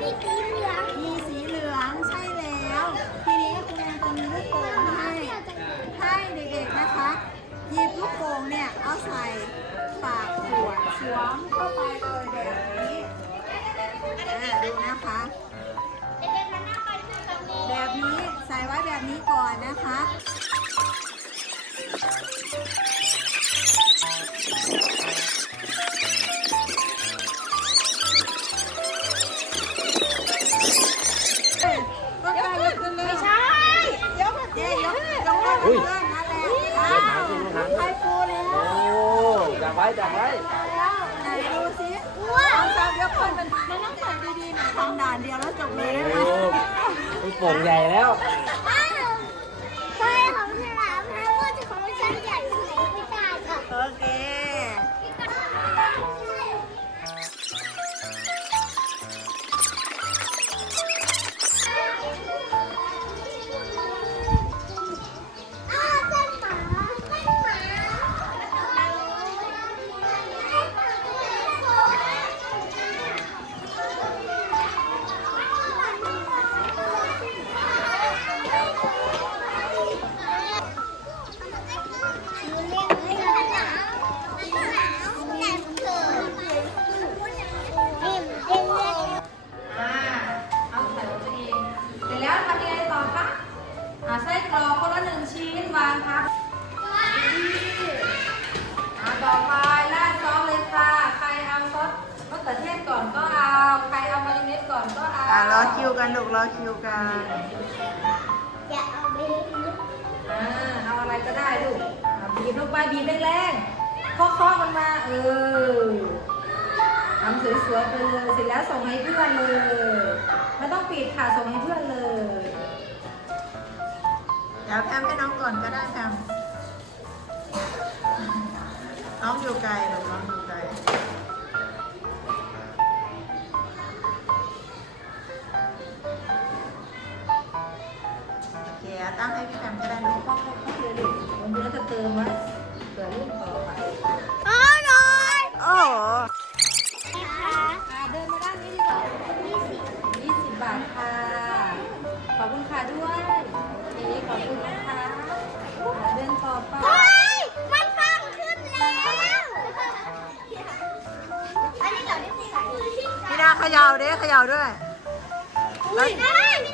มีสีเหลืองมีสีเหลืองใช่แล้ว ทีนี้คุณแม่จะมีลูกโป่งให้ให้เด็กๆนะคะหยิบลูกโป่งเนี่ยเอาใส่ปากขวดสวมเข้าไปเลยแบบนี้อ่าดูนะคะ แบบนี้ใส่ไว้แบบนี้ก่อนนะคะาวไข่ฟูแล้ว โอ้จับไว้จับไว้แล้วไหนดูสิเอาซาวเดียวคนมันมันต้องใส่ดีๆหน่อยทำด่านเดียวแล้วจบเลยได้ไหมโอ้ลูกโป่งใหญ่แล้วอ้าว องเนสก่อนก็เอาอะรอคิวกันลูกรอคิวกันอย่าเอาไปเล่นนะอ่าเอาอะไรก็ได้ลูกอ่าบีบลงไปบีบแรงๆเคาะๆมันมาเออทำสวยๆไปเลยเสร็จแล้วส่งให้เพื่อนเลยไม่ต้องปิดค่ะส่งให้เพื่อนเลยเดี๋ยวแพมให้น้องก่อนก็ได้แพมน้องอยู่ไกลลูกน้องอยู่ไกล ตั้งให้พี่แพมก็ได้ลูกพ่อพ่อพ่อเลยลูกวันนี้เราจะเติมไว้เผื่อรุ่นต่อไปโอ้ยน้อยโอ้โหนะคะอ่าเดินมาด้านนี้ดีกว่านี่สิ20บาทค่ะ ขอบคุณค่ะด้วยโอเคขอบคุณนะคะอ่าเดินต่อไป เฮ้ยมันฟังขึ้นแล้ว อันนี้เหรอที่ใส่พี่นาเขย่าเด้เขย่าด้วย อุ้ยได้มี